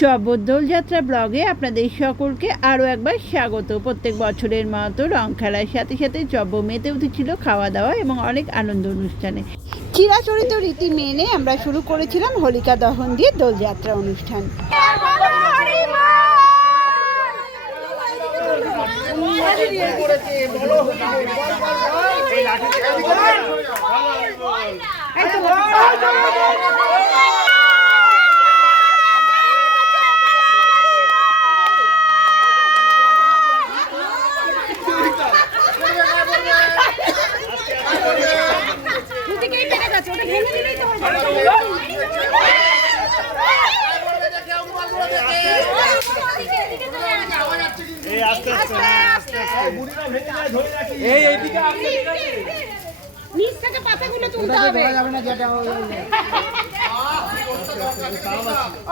দোলযাত্রা ব্লগে আপনাদের সকলকে আরও একবার স্বাগত। প্রত্যেক বছরের মতো রং খেলার সাথে সাথে চব্য মেতে উঠেছিল খাওয়া দাওয়া এবং অনেক আনন্দ অনুষ্ঠানে। চিরাচরিত রীতি মেনে আমরা শুরু করেছিলাম হোলিকা দহন দিয়ে দোলযাত্রা অনুষ্ঠান। নিচ থেকে পাতাগুলো তুলতে হবে।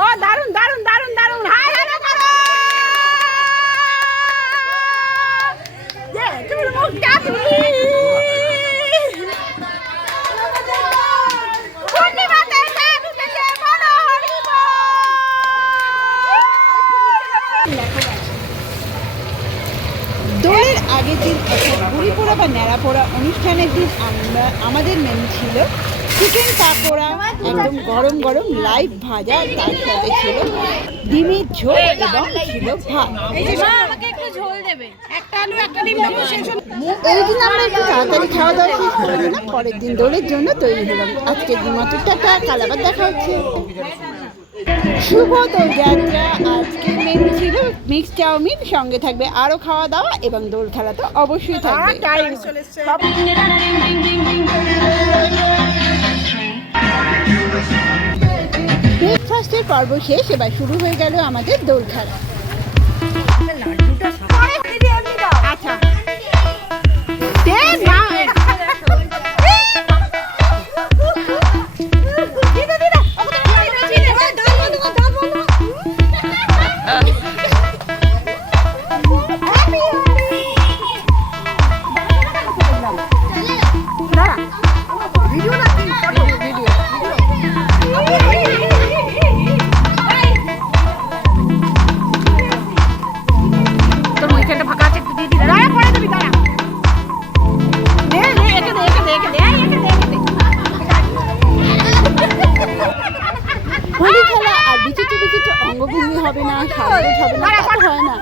ও দারুন দারুন দারুন দারুন, হাই হ্যালো করো। তুমি মুখটা দোলের আগের দিন অর্থাৎ বুড়ি পোড়া বা ন্যাড়া পোড়া অনুষ্ঠানের দিন আমাদের মেনু ছিল চিকেন পাকোড়া, একদম গরম গরম লাইভ ভাজা, তার সাথে ছিল ডিমের ঝোল এবং ছিল ভাত। এই দিন আমরা একটু তাড়াতাড়ি খাওয়া দাওয়া শেষ করে দিলাম, পরের দিন দোলের জন্য তৈরি হলাম। আজকের দিন মতো টাটা, কাল আবার দেখা হচ্ছে। শুভ দোলযাত্রা। আজকে মেনু ছিল মিক্স চাউমিন, সঙ্গে থাকবে আরও খাওয়া দাওয়া এবং দোল খেলা তো অবশ্যই থাকবে। ব্রেকফাস্টের পর্ব শেষ, এবার শুরু হয়ে গেল আমাদের দোল খেলা। আচ্ছা হোলি খেলা আর বিচিত্র বিচিত্র অঙ্গভঙ্গি হবে না, সাজগোজ হবে না, তা হয় না।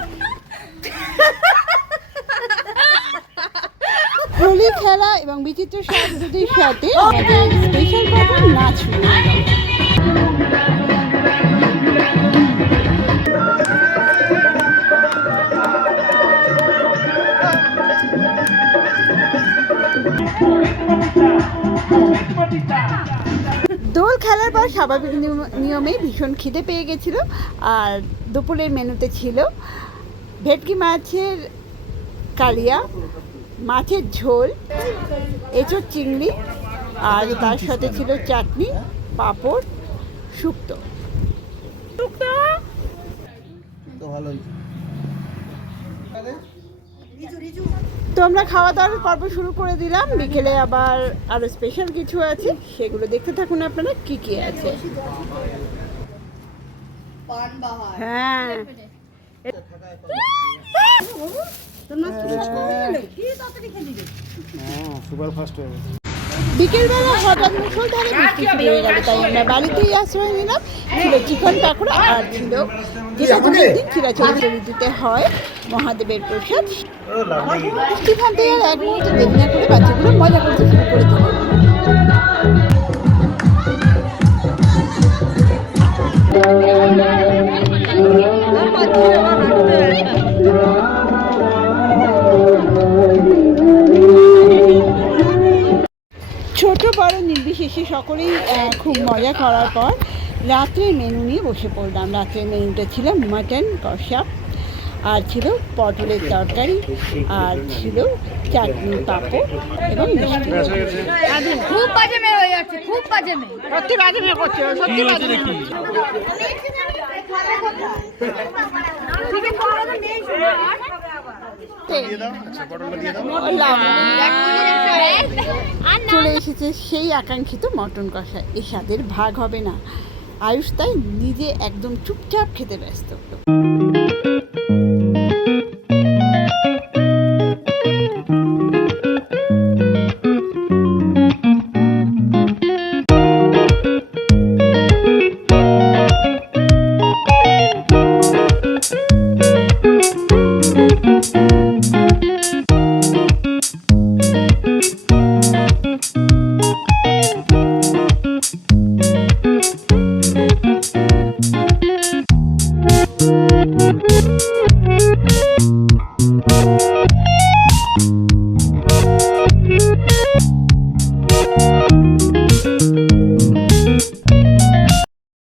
হোলি খেলা এবং বিচিত্র সাজগোজের সাথে আমাদের স্পেশাল পার্বণ নাচ শুরু হয়ে গেল। দোল খেলার পর স্বাভাবিক নিয়মে ভীষণ খিদে পেয়ে গেছিলো, আর দুপুরের মেনুতে ছিল ভেটকি মাছের কালিয়া, মাছের ঝোল, এঁচোড় চিংড়ি, আর তার সাথে ছিল চাটনি, পাঁপড়, শুক্তো। তো আমরা খাওয়া দাওয়ার পর্ব শুরু করে দিলাম। বিকেলে আবার আরো স্পেশাল কিছু আছে, সেগুলো দেখতে থাকুন আপনারা কি কি আছে। হ্যাঁ, বিকেলবেলা হঠাৎ মুষলধারে বৃষ্টি শুরু হয়ে গেল, তাই আমরা বাড়িতেই আশ্রয় নিলাম। ছিল চিকেন পাকোড়া আর ছিল যেটা দোলের দিন চিরাচরিত রীতিতে হয় মহাদেবের প্রসাদ। বৃষ্টি থামতে আর এক মুহূর্তে দেরি না করে বাচ্চাগুলো মজা করতে শুরু করে দিল। ছোট বড় নির্বিশেষে সকলেই খুব মজা করার পর রাত্রের মেনু নিয়ে বসে পড়লাম। রাত্রের মেনুটা ছিল মাটন কষা, আর ছিল পটলের তরকারি, আর ছিল চাটনি, পাঁপড় এবং মিষ্টি। খুব বাজে মেয়ে হয়ে যাচ্ছে, খুব বাজে মেয়ে, সত্যি বাজে মেয়ে করছে, সত্যি বাজে মেয়ে। চলে এসেছে সেই আকাঙ্ক্ষিত মটন কষা। এই স্বাদের ভাগ হবে না। আয়ুষ তাই নিজে একদম চুপচাপ খেতে ব্যস্ত।